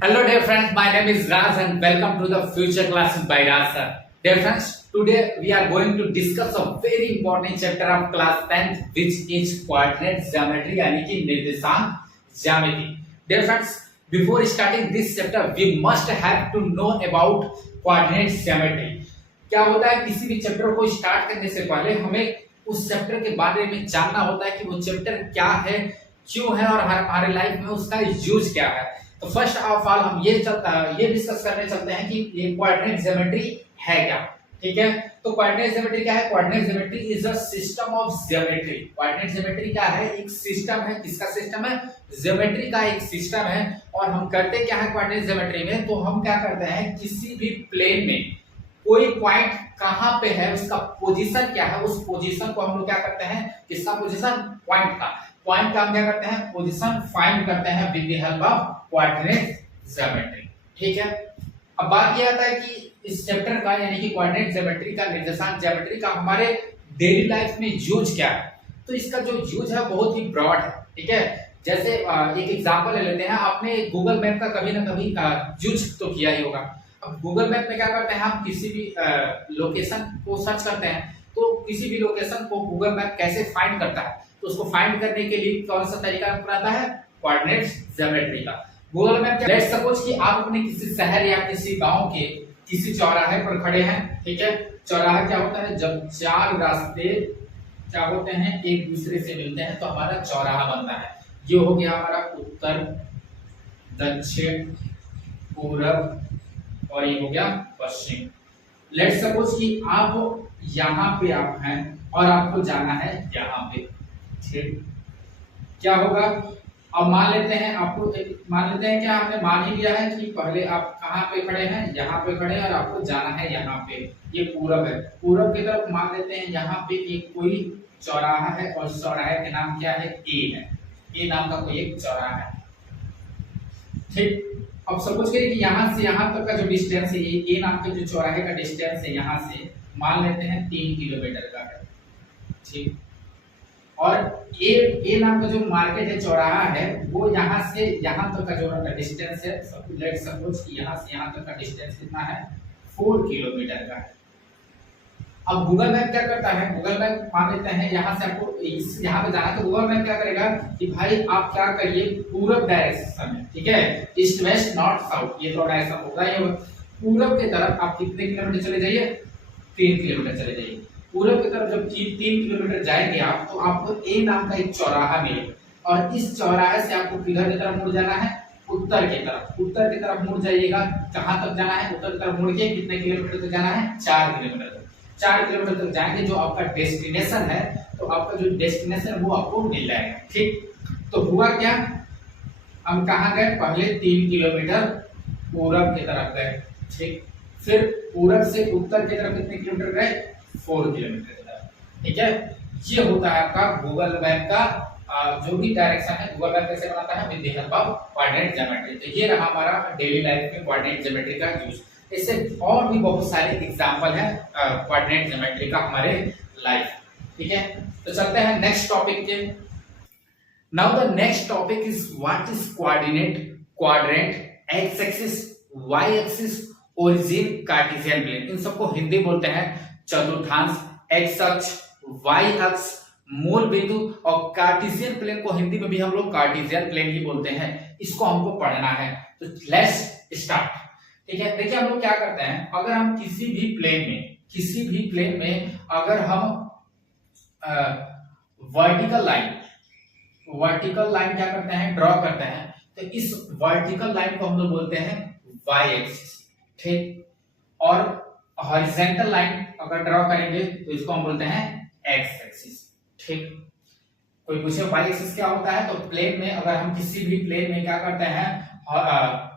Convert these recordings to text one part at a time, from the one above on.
Hello dear friends, my name is Raj and welcome to the future classes by Raj sir. Dear friends, today we are going to discuss a very important chapter of class 10th which is coordinate geometry यानी कि निर्देशांक ज्यामिति. Dear friends, before starting this chapter we must have to know about coordinate geometry. क्या होता है किसी भी chapter को स्टार्ट करने से पहले हमें उस चैप्टर के बारे में जानना होता है कि वो चैप्टर क्या है, क्यों है और हमारे लाइफ में उसका यूज क्या है. तो फर्स्ट ऑफ ऑल हम ये डिस्कस करने चलते हैं कि ये कोऑर्डिनेट ज्योमेट्री है क्या. ठीक है, तो कोऑर्डिनेट ज्योमेट्री क्या है? Coordinate geometry is a system of geometry. Coordinate geometry क्या है? एक सिस्टम है. किसका सिस्टम है? ज्योमेट्री का एक सिस्टम है. और हम करते क्या है कोऑर्डिनेट ज्योमेट्री में? तो हम क्या करते हैं, किसी भी प्लेन में कोई पॉइंट कहां पे है, उसका पोजीशन क्या है, उस पोजीशन को हम लोग क्या करते हैं, किसका पोजीशन? पॉइंट का हम क्या करते हैं, पोजीशन फाइंड करते हैं with the help of coordinate geometry. ठीक है, अब बात ये आता है कि इस चैप्टर का यानी कि कोऑर्डिनेट ज्योमेट्री का, निर्देशांक ज्योमेट्री का हमारे डेली लाइफ में यूज क्या है. तो इसका जो यूज है बहुत ही ब्रॉड है. ठीक है, जैसे एक एग्जांपल ले लेते हैं. आपने गूगल मैप का कभी ना कभी यूज तो किया ही होगा. अब गूगल मैप में क्या करते हैं, हम किसी भी लोकेशन को सर्च करते हैं. तो किसी भी लोकेशन को गूगल मैप कैसे फाइंड करता है, तो उसको फाइंड करने के लिए कौन सा तरीका अपनाता है? कोऑर्डिनेट ज्योमेट्री का. गूगल मैप क्या, लेट्स सपोज कि आप अपने किसी शहर या किसी गांव के किसी चौराहे पर खड़े हैं. ठीक है, चौराहा क्या होता है? जब चार रास्ते क्या होते हैं, एक दूसरे से मिलते हैं तो हमारा चौराहा बनता है. ये हो गया हमारा उत्तर, दक्षिण, पूरब और ये हो गया पश्चिम. लेट्स सपोज कि आप यहाँ पे आप हैं और आपको जाना है यहाँ पे. ठीक, क्या होगा? अब मान लेते हैं क्या हमने मान ही लिया है कि पहले आप कहाँ पे खड़े हैं, यहाँ पे खड़े हैं और आपको जाना है यहाँ पे. ये पूरब है. पूरब की तरफ मान लेते हैं यहाँ पे एक कोई चौराहा है और चौराहे के नाम क्या है? ए है. ए नाम का कोई एक चौराहा है. ठीक, अब सपोज करिए कि यहाँ से यहाँ तक का जो डिस्टेंस है, ए नाम के जो चौराहे का डिस्टेंस है यहाँ से मान लेते हैं 3 किलोमीटर का है. ठीक, और ए नाम का जो मार्केट है, चौराहा है, वो यहाँ से यहाँ तक का जो डिस्टेंस है, लेट्स सपोज कि यहाँ से यहाँ तक का डिस्टेंस कितना है? 4 किलोमीटर का है. अब गूगल मैप क्या करता है? गूगल मैप मान लेते हैं यहाँ से आपको यहाँ पे जाना है, तो गूगल मैप क्या करेगा कि भाई आप क्या करिए, पूरब डायरेक्शन में. ठीक है, ईस्ट वेस्ट नॉर्थ साउथ, ये थोड़ा ऐसा होगा. ये पूरब की तरफ आप कितने किलोमीटर चले जाइए? 3 किलोमीटर चले जाइए. पूरब की तरफ जब 3 किलोमीटर जाएंगे आप, तो आपको ए नाम का एक चौराहा मिलेगा और इस चौराहे से आपको किधर की तरफ मुड़ जाना है? उत्तर की तरफ. उत्तर की तरफ मुड़ जाइएगा. कहां तक जाना है? उत्तर की तरफ मुड़ के कितने किलोमीटर तक जाना है? 4 किलोमीटर तक. 4 किलोमीटर तक जाएंगे, जो आपका डेस्टिनेशन है, तो आपका जो डेस्टिनेशन वो आपको मिल जाएगा. ठीक, तो हुआ क्या, हम कहाँ गए? पहले 3 किलोमीटर पूरब की तरफ गए. ठीक, फिर पूरब से उत्तर की तरफ कितने किलोमीटर गए? 4 किलोमीटर की तरफ. ठीक है, ये होता है आपका गूगल मैप का जो भी डायरेक्शन है. गूगल मैप कैसे बनाता है? With the help of coordinate geometry. तो ये रहा हमारा डेली लाइफ में कोऑर्डिनेट ज्योमेट्री का यूज. इससे और भी बहुत सारे एग्जांपल हैं कोऑर्डिनेट ज्योमेट्री का हमारे लाइफ. ठीक है, तो चलते हैं नेक्स्ट टॉपिक के. Now the next topic is what is coordinate. Coordinate X axis, Y axis, origin, cartesian plane. इन सबको हिंदी बोलते हैं चतुर्थांश. एक्स अक्ष, वाई अक्ष, मूल बिंदु, और कार्टेशियन प्लेन को हिंदी में भी हम लोग कार्टेशियन प्लेन ही बोलते हैं. इसको हमको पढ़ना है. तो लेट्स स्टार्ट. ठीक है, देखिए हम लोग क्या करते हैं, अगर हम किसी भी प्लेन में अगर हम वर्टिकल लाइन क्या करते हैं? ड्रॉ करते हैं. तो इस वर्टिकल लाइन को हम लोग बोलते हैं वाई एक्सिस. ठीक, और हॉरिजॉन्टल लाइन अगर ड्रॉ करेंगे तो इसको हम बोलते हैं एक्स एक्सिस. ठीक, कोई पूछे वाई एक्सिस क्या होता है? तो प्लेन में अगर हम किसी भी प्लेन में क्या करते हैं,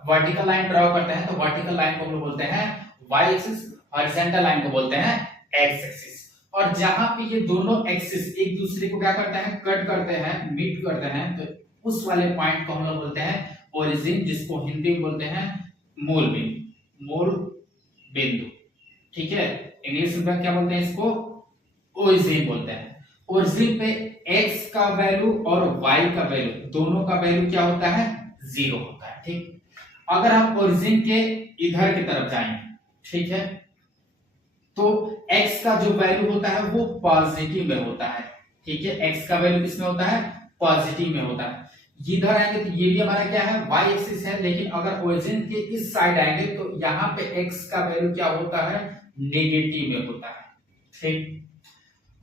वर्टिकल लाइन ड्रॉ करते हैं, तो वर्टिकल लाइन को हम लोग बोलते हैं वाई एक्सिस, हॉरिजॉन्टल लाइन को बोलते हैं एक्स एक्सिस. और जहां पे ये दोनों एक्सिस एक दूसरे को क्या करते हैं? कट करते हैं, मीट करते हैं, तो उस वाले पॉइंट को हम लोग बोलते हैं ओरिजिन, जिसको हिंदी में बोलते हैं मूल बिंदु. ठीक है, इंग्लिश में क्या बोलते हैं? इसको ओरिजिन बोलते हैं. ओरिजिन पे x का वैल्यू और y का वैल्यू, दोनों का वैल्यू क्या होता है? 0 होता है. ठीक, अगर हम ओरिजिन के इधर की तरफ जाएंगे, ठीक है, तो x का जो वैल्यू होता है वो पॉजिटिव में होता है, ठीक है, x का वैल्यू किसमें होता है, पॉजिटिव में होता है। इधर आएंगे तो ये भी हमारा क्या है, y एक्सिस है, लेकिन अगर ओरिजिन के इस साइड आएंगे तो यहाँ पे x का वैल्यू क्या होता है, नेगेटिव में होता है, ठीक।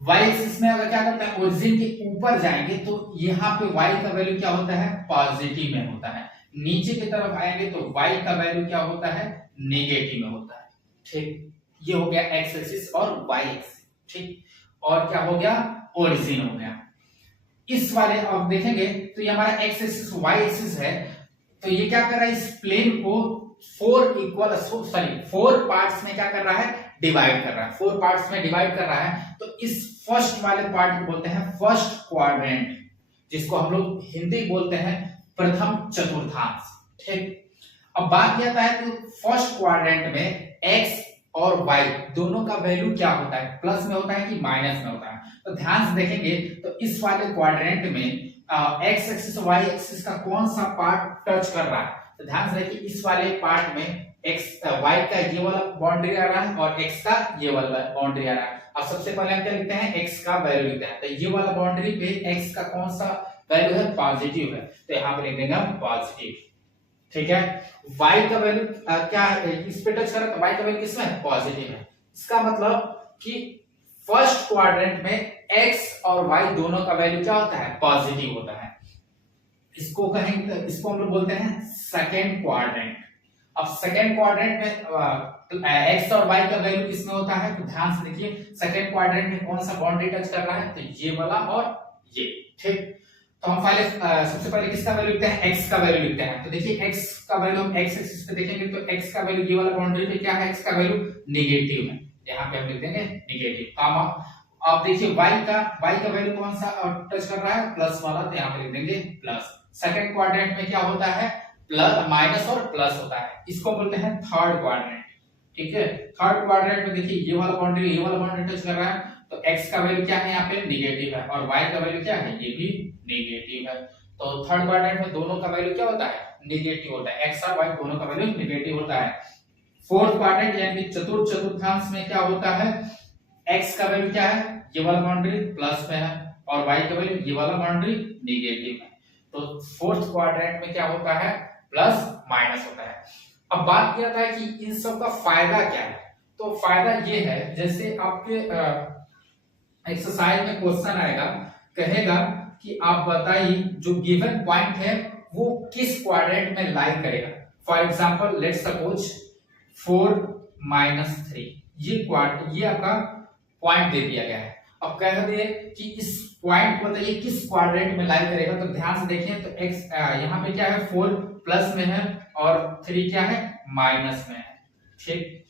y एक्सिस में अगर क्या करते हैं, ओरिजिन के ऊपर जाएंगे तो यहाँ पे y का वैल्यू क्या होता है, पॉजिटिव में होता है। नीचे की तरफ आएंगे तो y का वैल्यू क्या होता है, नेगेटिव में होता है, ठीक। ये हो गया x एक्सिस और y एक्सिस, ठीक। और क्या हो गया, ओरिजिन हो गया। इस वाले अब देखेंगे तो ये हमारा x एक्सिस y एक्सिस है, तो ये क्या कर रहा है, इस प्लेन को फोर पार्ट्स में क्या कर रहा है, डिवाइड कर रहा है, 4 पार्ट्स में डिवाइड कर रहा है। तो इस फर्स्ट वाले पार्ट को बोलते हैं फर्स्ट क्वाड्रेंट, जिसको हम लोग हिंदी बोलते हैं प्रथम चतुर्थांश, ठीक। अब बात यह आता है कि फर्स्ट क्वाड्रेंट में x और y दोनों का वैल्यू क्या होता है, प्लस में होता है कि माइनस में होता है। तो ध्यान से देखेंगे तो इस वाले क्वाड्रेंट में x एक्सिस y एक्सिस का कौन सा पार्ट टच कर रहा है, तो ध्यान से देखिए इस वाले पार्ट में y का ये वाला बाउंड्री आ रहा है और x का ये वाला बाउंड्री आ रहा है। अब सबसे पहले हम क्या लिखते हैं, x का वैल्यू लिखते हैं, तो ये वाला बाउंड्री पे x का कौन सा वैल्यू है, पॉजिटिव है, तो यहाँ पे लिख देंगे हम पॉजिटिव, ठीक है। y का वैल्यू क्या है, इस पे टच कर रहा है, तो y का वैल्यू किसमें है, पॉजिटिव है। इसका मतलब कि फर्स्ट क्वाड्रेंट में x और y दोनों का वैल्यू क्या होता है, पॉजिटिव होता है। इसको कहेंगे, इसको हम लोग बोलते हैं सेकेंड क्वाड्रेंट। अब सेकेंड क्वाड्रेंट में x और y का वैल्यू किसमें होता है, तो ध्यान से देखिए सेकेंड क्वाड्रेंट में कौन सा बाउंड्री टच कर रहा है, तो ये वाला और ये, ठीक। तो हम पहले सबसे पहले किसका वैल्यू लिखते हैं, x का वैल्यू लिखते हैं। तो देखिए x का वैल्यू हम x एक्सिस पे देखेंगे तो x का वैल्यू ये वाला बाउंड्री पे क्या है, x का वैल्यू नेगेटिव है, यहाँ पे हम लिख देंगे नेगेटिव, कॉमा। अब देखिए y का वैल्यू कौन सा टच कर रहा है, प्लस वाला, तो यहाँ पे लिख देंगे प्लस। सेकंड क्वाड्रेंट में क्या होता है, प्लस माइनस और प्लस होता है, इसको बोलते हैं थर्ड क्वाड्रेंट, ठीक है। थर्ड क्वाड्रेंट में देखिए ये वाला बाउंड्री टच कर रहा है, तो x का वैल्यू क्या है, यहाँ पे नेगेटिव है, और y का वैल्यू क्या है, ये भी नेगेटिव है। तो थर्ड क्वाड्रेंट में दोनों का वैल्यू क्या होता है, नेगेटिव होता है, x और y दोनों का वैल्यू नेगेटिव होता है। फोर्थ क्वाड्रेंट यानी कि चतुर्थांश में क्या होता है, x का वैल्यू क्या है, ये वाला बाउंड्री प्लस में है, और y का वैल्यू ये वाला बाउंड्री नेगेटिव है। तो फोर्थ क्वाड्रेंट में क्या होता है, प्लस माइनस होता है। अब बात किया था कि इन सब का फायदा क्या है, तो फायदा ये है, जैसे आपके एक्सरसाइज में क्वेश्चन आएगा, कहेगा कि आप बताइए जो गिवन पॉइंट है वो किस क्वाड्रेंट में लाई करेगा। फॉर एग्जांपल लेट्स सपोज 4-3, ये आपका पॉइंट दे दिया गया है। अब कह दिए कि इस पॉइंट को बताइए किस क्वाड्रेंट में लाई करेगा, तो ध्यान से देखें तो x यहाँ पे क्या है, 4 प्लस में है और 3 क्या है, माइनस में है, ठीक।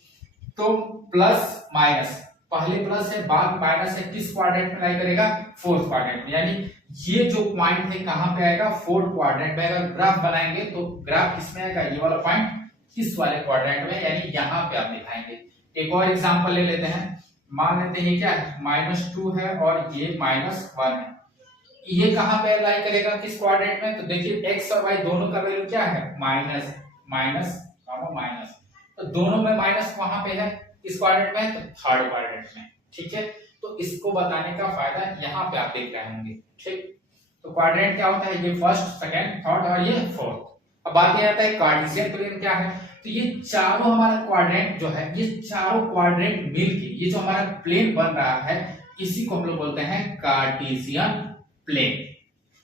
तो प्लस माइनस, पहले प्लस है बाद माइनस है, किस क्वाड्रेंट में लाई करेगा, फोर्थ क्वाड्रेंट में। यानी ये जो पॉइंट है कहां पे आएगा, फोर्थ क्वाड्रेंट में। अगर ग्राफ बनाएंगे तो ग्राफ किसमें आएगा, ये वाला पॉइंट किस वाले क्वाड्रेंट में, यानी यहाँ पे आप दिखाएंगे। एक और एग्जांपल ले लेते हैं, मान लेते हैं क्या है, -2 है और ये -1 है, ये कहां पे लाई करेगा, किस क्वाड्रेंट में, तो देखिए x और y दोनों का वैल्यू क्या है, माइनस माइनस, तो दोनों में माइनस वहां पे है, किस क्वाड्रेंट में, तो थर्ड क्वाड्रेंट में, ठीक है। तो इसको बताने का फायदा यहाँ पे आप देख रहे होंगे, ठीक। तो क्वाड्रेंट क्या होता है, ये फर्स्ट, सेकंड, थर्ड और ये फोर्थ। अब बात यह आता है कार्टेशियन प्लेन क्या है, तो ये चारों हमारा क्वाड्रेंट जो है, ये चारों क्वाड्रेंट मिलके ये जो हमारा प्लेन बन रहा है, इसी को हम लोग बोलते हैं कार्टेशियन प्लेन,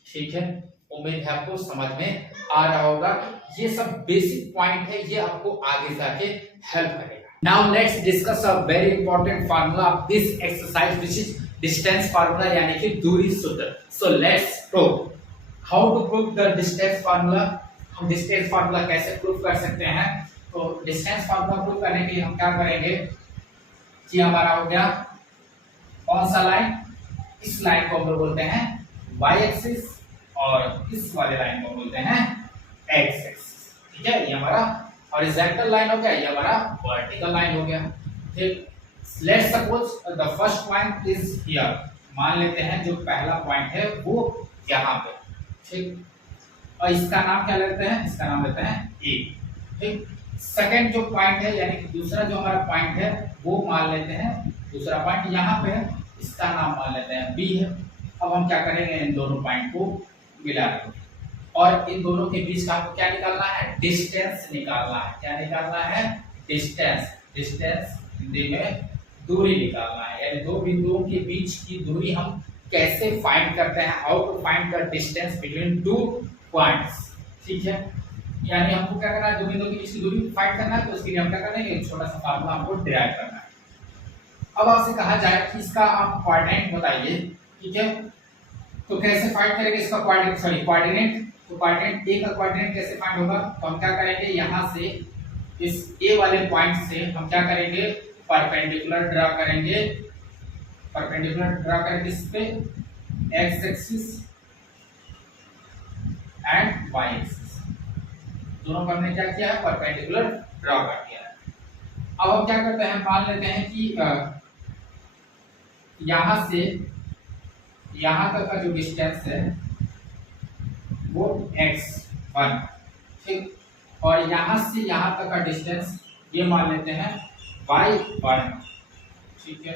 ठीक है। उम्मीद है आपको समझ में आ रहा होगा। ये सब बेसिक पॉइंट है, ये आपको आगे जाके हेल्प करेगा। Now let's discuss a very important formula of this exercise, which is distance formula, यानी कि दूरी सूत्र। So let's prove how to prove the distance formula। हम डिस्टेंस फार्मूला कैसे प्रूव कर सकते हैं, तो डिस्टेंस फार्मूला प्रूव करने के लिए हम क्या करेंगे कि हमारा हो गया कौन सा लाइन, इस लाइन को हम लोग बोलते हैं y एक्सिस और इस वाले लाइन को बोलते हैं x एक्सिस, ठीक है। ये हमारा हॉरिजॉन्टल लाइन हो गया, ये हमारा वर्टिकल लाइन हो गया, ठीक। Let's suppose the first point is here, मान लेते हैं जो पहला पॉइंट है वो यहाँ पे, ठीक। और इसका नाम क्या लेते हैं, इसका नाम लेते हैं a, ठीक। सेकंड जो पॉइंट है यानी कि दूसरा जो हमारा पॉइंट है वो मान लेते हैं, दूसरा पॉइंट यहाँ पे है, इसका नाम मान लेते हैं बी है। अब हम क्या करेंगे, इन दोनों पॉइंट को मिला देंगे और इन दोनों के बीच का हमको क्या निकालना है, डिस्टेंस निकालना है। क्या निकालना है, डिस्टेंस। डिस्टेंस हिंदी में दूरी निकालना है, यानी दो बिंदुओं के बीच की दूरी हम कैसे फाइंड करते हैं, how to find the distance between two points. ठीक है, यानी हमको क्या करना है, दो बिंदुओं के बीच की दूरी फाइंड करना है, तो उसके लिए हम क्या करेंगे, एक छोटा सा फार्मूला हमको डिराइव करना है। अब आपसे कहा जाए कि इसका आप कोऑर्डिनेट बताइए, ठीक है, तो कैसे फाइंड करेंगे इसका कोऑर्डिनेट, सॉरी कोऑर्डिनेट। तो कोऑर्डिनेट ए का कोऑर्डिनेट कैसे फाइंड होगा, तो हम क्या करेंगे, यहाँ से इस ए वाले पॉइंट से हम क्या करेंगे, परपेंडिकुलर ड्रा करेंगे। परपेंडिकुलर ड्रा करेंगे इस पे x axis and y axis, दोनों पर हमने क्या किया है, परपेंडिकुलर ड्रा कर दिया है। अब हम क्या करते हैं, मान लेते हैं कि यहां से यहां तक का जो डिस्टेंस है वो x1, ठीक, और यहां से यहां तक का डिस्टेंस ये मान लेते हैं y1, ठीक है।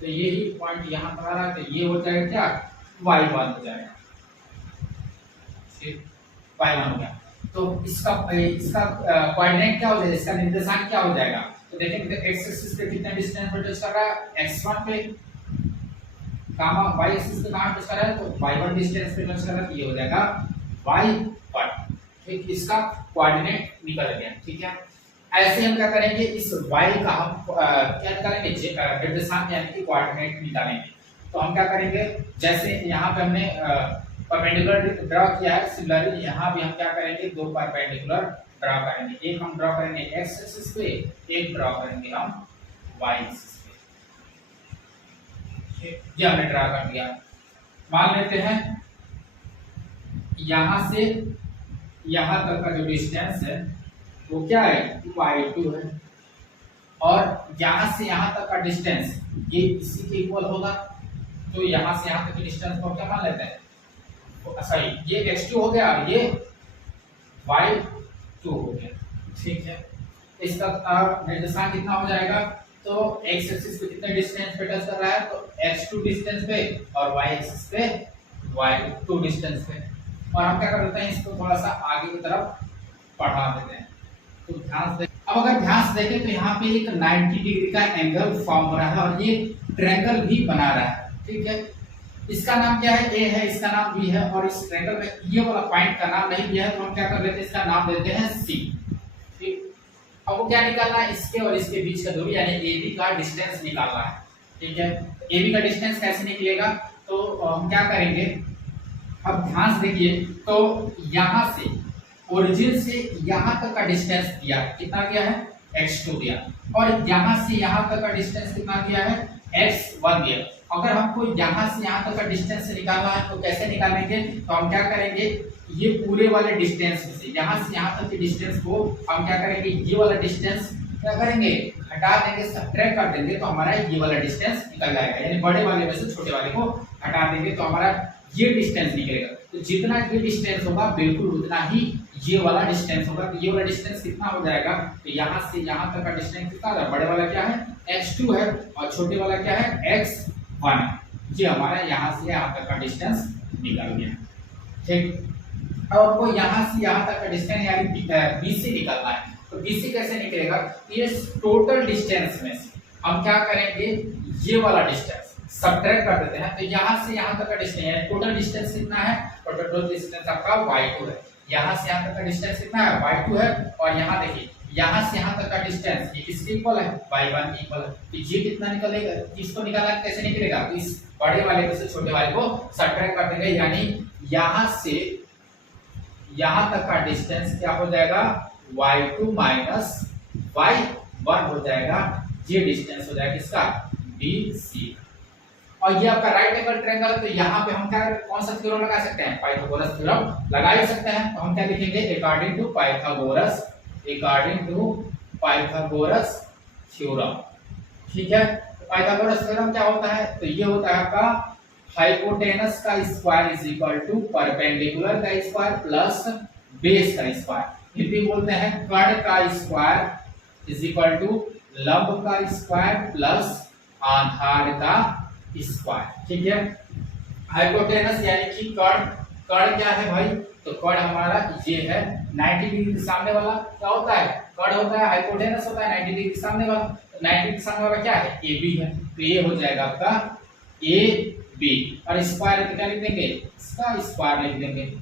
तो यही पॉइंट यहां पर आ रहा है, तो ये हो जाएगा क्या, y1 हो जाएगा, ठीक, y1 हो गया। तो इसका कोऑर्डिनेट क्या हो जाएगा, इसका निर्देशांक क्या हो जाएगा, तो देखेंगे x एक्सिस पे कितना डिस्टेंस पे टच कर रहा है, x1 पे, कामा y एक्सिस पे कहां टच कर रहा है, तो y1 डिस्टेंस पे टच कर रहा है, तो ये हो जाएगा y1, ठीक, इसका कोऑर्डिनेट निकल गया। ठीक है, ऐसे हम क्या करेंगे, इस y का हम क्या निकालेंगे, निर्देशांक यानी कि कोऑर्डिनेट निकालेंगे। तो हम क्या करेंगे, जैसे यहाँ पे हमने परपेंडिकुलर ड्रा किया है, सिमिलरली यहाँ भी हम क्या करेंगे, दो परपेंडिकुलर ड्रा करेंगे। एक हम ड्रा करेंगे x एक्सिस पे, एक ड्रा करेंगे हम y एक्सिस पे। ये हमने ड्रा कर दिया। मान लेते हैं यहां से यहां तक का जो डिस्टेंस है वो क्या है, y2 है, और यहां से यहां तक का डिस्टेंस ये इसी के इक्वल होगा। तो यहां से यहां तक की डिस्टेंस को क्या मान लेते हैं, सॉरी ये x2 हो गया और ये y2 हो गया। ठीक है, इसका निर्देशांक कितना हो जाएगा, तो x एक्सिस पे कितने डिस्टेंस पे टच कर रहा है, तो x2 डिस्टेंस पे, और y एक्सिस पे y2 डिस्टेंस पे। और हम क्या कर देते हैं, इसको थोड़ा सा आगे की तरफ बढ़ा देते हैं। तो ध्यान से, अब अगर ध्यान से देखें तो यहाँ पे एक 90 डिग्री का एंगल फॉर्म हो रहा है और ये ट्रायंगल भी बना रहा है। ठीक है, इसका नाम क्या है, ए है, इसका नाम बी है, और इस ट्रायंगल में ये वाला पॉइंट का नाम नहीं दिया है, तो हम क्या कर लेते हैं, इसका नाम देते हैं सी। ठीक, अब वो क्या निकालना है, इसके और इसके बीच का दूरी यानी AB का डिस्टेंस निकालना है। ठीक है, AB का डिस्टेंस कैसे निकलेगा, तो हम क्या करेंगे, अब ध्यान से देखिए, तो यहां से ओरिजिन से यहां तक का डिस्टेंस दिया, कितना दिया है, x2 दिया, और यहां से यहां तक का डिस्टेंस कितना दिया है, x1 दिया। अगर हमको यहां से यहां तक का डिस्टेंस निकालना है तो कैसे निकालेंगे, तो हम क्या करेंगे, ये पूरे वाले डिस्टेंस में से यहां से यहां तक के डिस्टेंस को हम क्या करेंगे, ये वाला डिस्टेंस क्या करेंगे, घटा देंगे, सब्ट्रैक्ट कर देंगे, तो हमारा ये वाला डिस्टेंस निकल जाएगा। यानी बड़े वाले में से छोटे वाले को हटा देंगे तो हमारा ये डिस्टेंस निकलेगा। तो जितना ये डिस्टेंस होगा बिल्कुल उतना ही ये वाला डिस्टेंस होगा। तो ये वाला डिस्टेंस कितना हो जाएगा, तो यहाँ से यहाँ तक का डिस्टेंस कितना है, बड़े वाला क्या है, x2 है, और छोटे वाला क्या है, x1 है। ये हमारा यहाँ से यहाँ तक का डिस्टेंस निकल गया। ठीक, और वो यहाँ से यहाँ तक का डिस्टेंस यानी BC निकलना है। तो BC कैसे निकलेगा, ये टोटल डिस्टेंस में से हम क्या करेंगे, ये वाला डिस्टेंस सब्ट्रैक्ट कर देते हैं। तो यहाँ से यहाँ तक का डिस्टेंस है, टोटल डिस्टेंस कितना है, टोटल डिस्टेंस आपका y2 है। यहाँ से यहाँ तक का डिस्टेंस कितना है, y2 है, और यहाँ देखिए यहाँ से यहाँ तक का डिस्टेंस ये किसके इक्वल है, y1 के इक्वल है। तो ये कितना निकलेगा, इसको निकालना कैसे निकलेगा, तो इस बड़े वाले में से छोटे वाले को सब्ट्रैक्ट कर देंगे, यानी यहाँ से यहाँ तक का डिस्टेंस क्या हो जाएगा, y2 माइनस y1 हो जाएगा। ये डिस्टेंस हो जाएगा किसका, BC। और ये आपका राइट एंगल ट्रायंगल है, तो यहाँ पे हम क्या कौन सा थ्योरम लगा सकते हैं, पाइथागोरस थ्योरम लगा ही सकते हैं। तो हम क्या लिखेंगे, अकॉर्डिंग टू पाइथागोरस थ्योरम। ठीक है, तो पाइथागोरस थ्योरम क्या होता है, तो ये होता है आपका हाइपोटेनस का square is equal to perpendicular का स्क्वायर प्लस बेस का स्क्वायर। फिर भी बोलते हैं कर्ण का स्क्वायर इज इक्वल टू लंब का स्क्वायर प्लस आधार का स्क्वायर। ठीक है, हाइपोटेनस यानी कि कर्ण, कर्ण क्या है भाई, तो कर्ण हमारा ये है 90 डिग्री के सामने वाला क्या होता है, कर्ण होता है, हाइपोटेनस होता है 90 डिग्री के सामने वाला। तो 90 डिग्री के सामने वाला क्या है, ए बी है, तो ये हो जाएगा आपका ए बी, और स्क्वायर क्या लिख देंगे, इसका स्क्वायर लिख देंगे,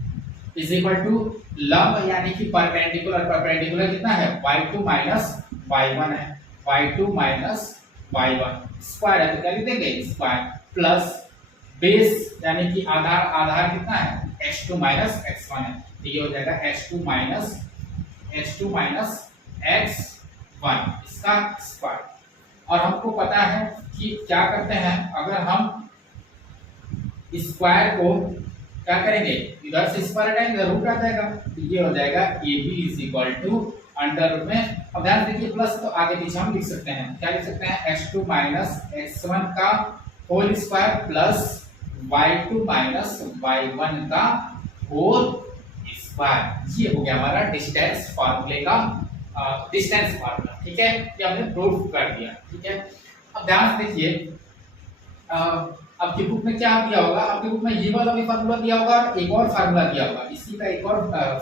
इज इक्वल टू लंब यानी कि परपेंडिकुलर, परपेंडिकुलर कितना है y2 माइनस y1 है, y2 माइनस y1 स्क्वायर है तो क्या लिख देंगे स्क्वायर, प्लस बेस यानी कि आधार, आधार कितना है x2 माइनस x1 है, तो ये हो जाएगा x2 माइनस x1 इसका स्क्वायर। और हमको पता है कि क्या करते हैं, अगर हम स्क्वायर को क्या करेंगे, इधर से स्क्वायर हटाएंगे इधर रूट आ जाएगा, तो ये हो जाएगा A B is equal to under root में, अब ध्यान देखिए प्लस तो आगे पीछे हम लिख सकते हैं, क्या लिख सकते हैं x2 माइनस x1 का whole square plus y2 minus y1 का होल स्क्वायर। ये हो गया हमारा डिस्टेंस फार्मूले का डिस्टेंस फार्मूला। ठीक है, ये हमने प्रूव कर दिया। ठीक है, अब ध्यान से देखिए आपकी बुक में क्या दिया होगा, आपकी बुक में ये वाला भी फार्मूला दिया होगा और एक और फार्मूला दिया होगा, इसी का एक और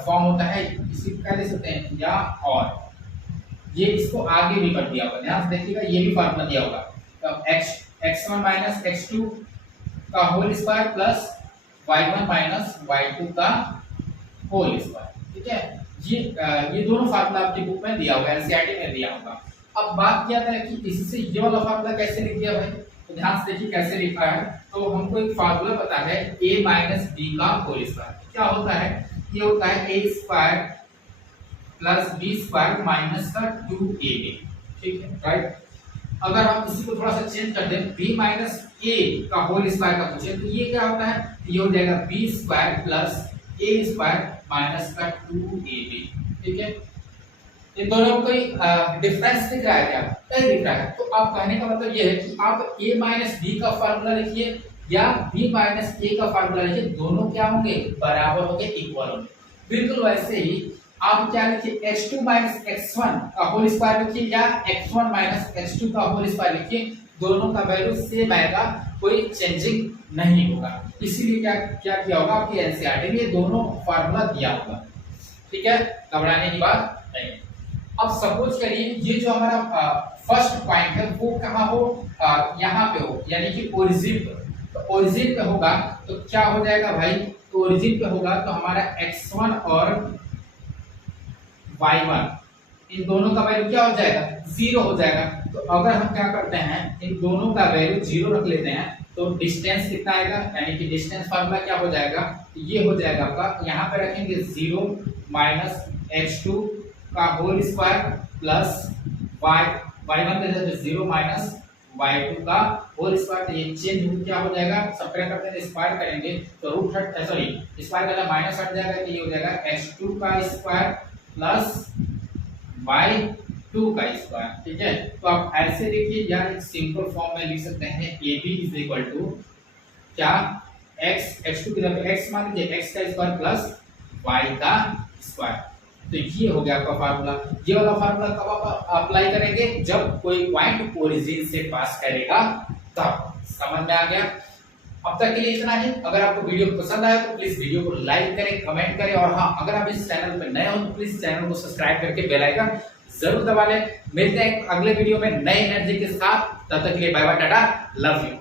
फॉर्म होता है, इसी को क्या दे सकते हैं या और, ये इसको आगे भी कर दिया होगा, ध्यान से देखिएगा ये भी फार्मूला दिया होगा, तो x1 माइनस x2 का whole square plus y1 minus y2 का होल स्क्वायर। ठीक है, ये दोनों फार्मूला आपकी बुक में दिया होगा, एनसीईआरटी में दिया होगा। अब बात किया था कि इससे ये वाला फार्मूला कैसे लिख दिया भाई, तो ध्यान से देखिए कैसे लिखा है, तो हमको एक फार्मूला पता है a माइनस b का होल स्क्वायर, क्या होता है, ये होता है a square plus b square minus का 2ab। ठीक है राइट, अगर हम इसी को थोड़ा सा चेंज कर दें b माइनस a का होल स्क्वायर का पूछे तो ये क्या होता है, ये हो जाएगा b square plus a square minus का 2ab। ठीक है, इन दोनों में कोई डिफरेंस दिख रहा है क्या, नहीं दिख रहा है, तो आप कहने का मतलब ये है कि आप a माइनस b का फार्मूला लिखिए या b माइनस a का फार्मूला लिखिए, दोनों क्या होंगे बराबर होंगे, इक्वल होंगे। बिल्कुल वैसे ही आप क्या लिखिए x2 माइनस x1 का होल स्क्वायर लिखिए या x1 माइनस x2 का होल स्क्वायर लिखिए, दोनों का वैल्यू सेम आएगा, कोई चेंजिंग नहीं होगा। इसीलिए क्या क्या किया होगा आपकी एनसीईआरटी में, ये दोनों फार्मूला दिया होगा। ठीक है, घबराने की बात नहीं। अब सपोज करिए ये जो हमारा फर्स्ट पॉइंट है वो कहाँ हो, यहाँ पे हो, यानी कि ओरिजिन पे, तो ओरिजिन पे होगा तो क्या हो जाएगा भाई, तो ओरिजिन पे होगा तो हमारा x1 और y1 इन दोनों का वैल्यू क्या हो जाएगा, 0 हो जाएगा। तो अगर हम क्या करते हैं इन दोनों का वैल्यू 0 रख लेते हैं तो डिस्टेंस कितना आएगा, यानी कि डिस्टेंस फार्मूला क्या हो जाएगा, ये हो जाएगा आपका, यहाँ पे रखेंगे 0 माइनस x2 का होल स्क्वायर प्लस y1 के जगह 0 माइनस y2 का होल स्क्वायर, तो ये चेंज क्या हो जाएगा, सब्ट्रैक्ट करते हैं स्क्वायर करेंगे तो रूट हट सॉरी स्क्वायर करना माइनस हट जाएगा, तो ये हो जाएगा x2 का स्क्वायर प्लस y2 का स्क्वायर। ठीक है, तो आप ऐसे लिखिए या एक सिंपल फॉर्म में लिख सकते हैं ab इज इक्वल टू क्या x2 की जगह x मान लीजिए x का स्क्वायर प्लस y का स्क्वायर, तो ये हो गया आपका फार्मूला। ये वाला फार्मूला कब आप अप्लाई करेंगे, जब कोई पॉइंट ओरिजिन से पास करेगा तब। समझ में आ गया, अब तक के लिए इतना ही। अगर आपको वीडियो पसंद आया तो प्लीज वीडियो को लाइक करें, कमेंट करें, और हाँ अगर आप इस चैनल पर नए हो तो प्लीज चैनल को सब्सक्राइब करके बेल आइकन जरूर दबा लें। मिलते हैं अगले वीडियो में नए एनर्जी के साथ, तब तक के लिए bye bye, tata, love you.